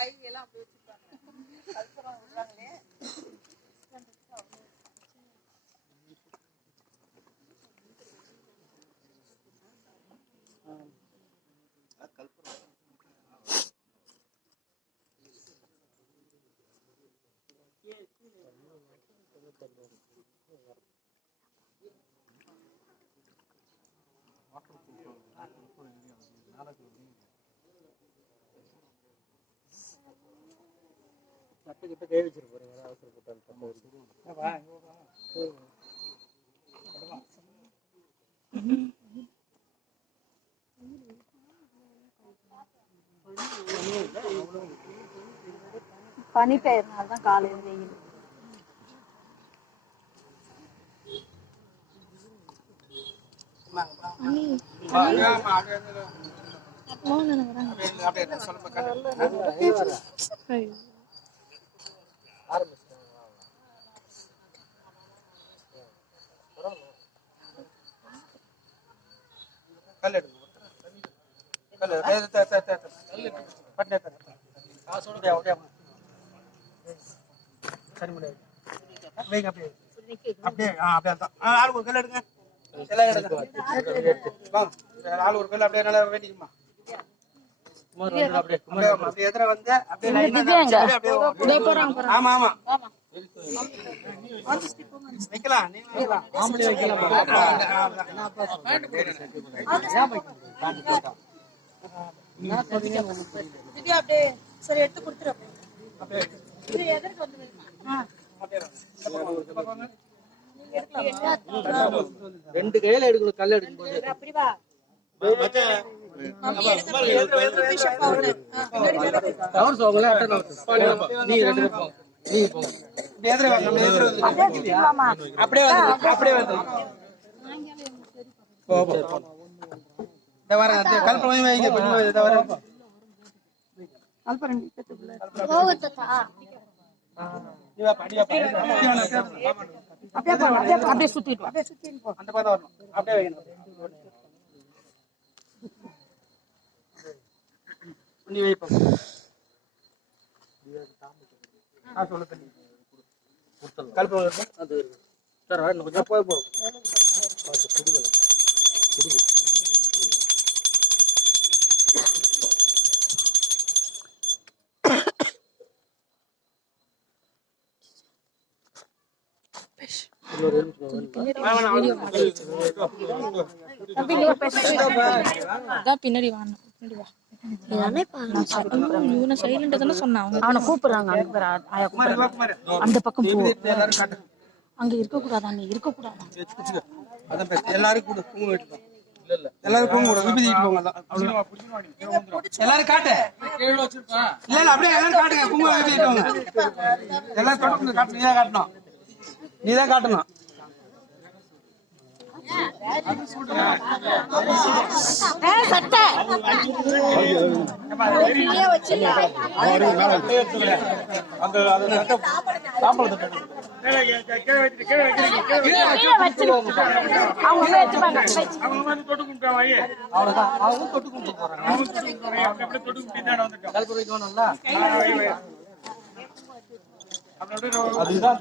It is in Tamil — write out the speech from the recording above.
கையெல்லாம் அப்படி வச்சுப்பாங்க. கல்பரம் விடுறாங்களே. கிட்ட கை வச்சிரு போறீங்க அவசரப்பட்டாலும் பனி பெய்யறதுனாலதான் காலையில வெயில். சரி எடுத்து கொடுத்துரு. ரெண்டு கையில எடுக்கணும் கல் எடுக்கும் போது. அப்படியே சுத்திட்டு அந்த பக்கம் வரணும். அப்படியே வைக்கணும். நீ வைப்போம். சொல்லு தண்ணி கல்ப அது சார் இன்னும் கொஞ்சம் போய் போகும். பின்னாடி அவனை கூப்பிடுறாங்க. அந்த பக்கம் அங்க இருக்க கூடாதா? நீ இருக்க கூடாதா? எல்லாரும் கூட எல்லாரும் போங்க கூட விபதி போங்க. எல்லாரும் காட்டு. இல்ல இல்ல அப்படியே எல்லாரும் காட்டுங்க. குங்குமம் விபதிட்டுவாங்க. எல்லாரும் தொடர்ந்து காட்டு. நீதான் காட்டணும். நீதான் காட்டணும். அவ்வளவுதான்.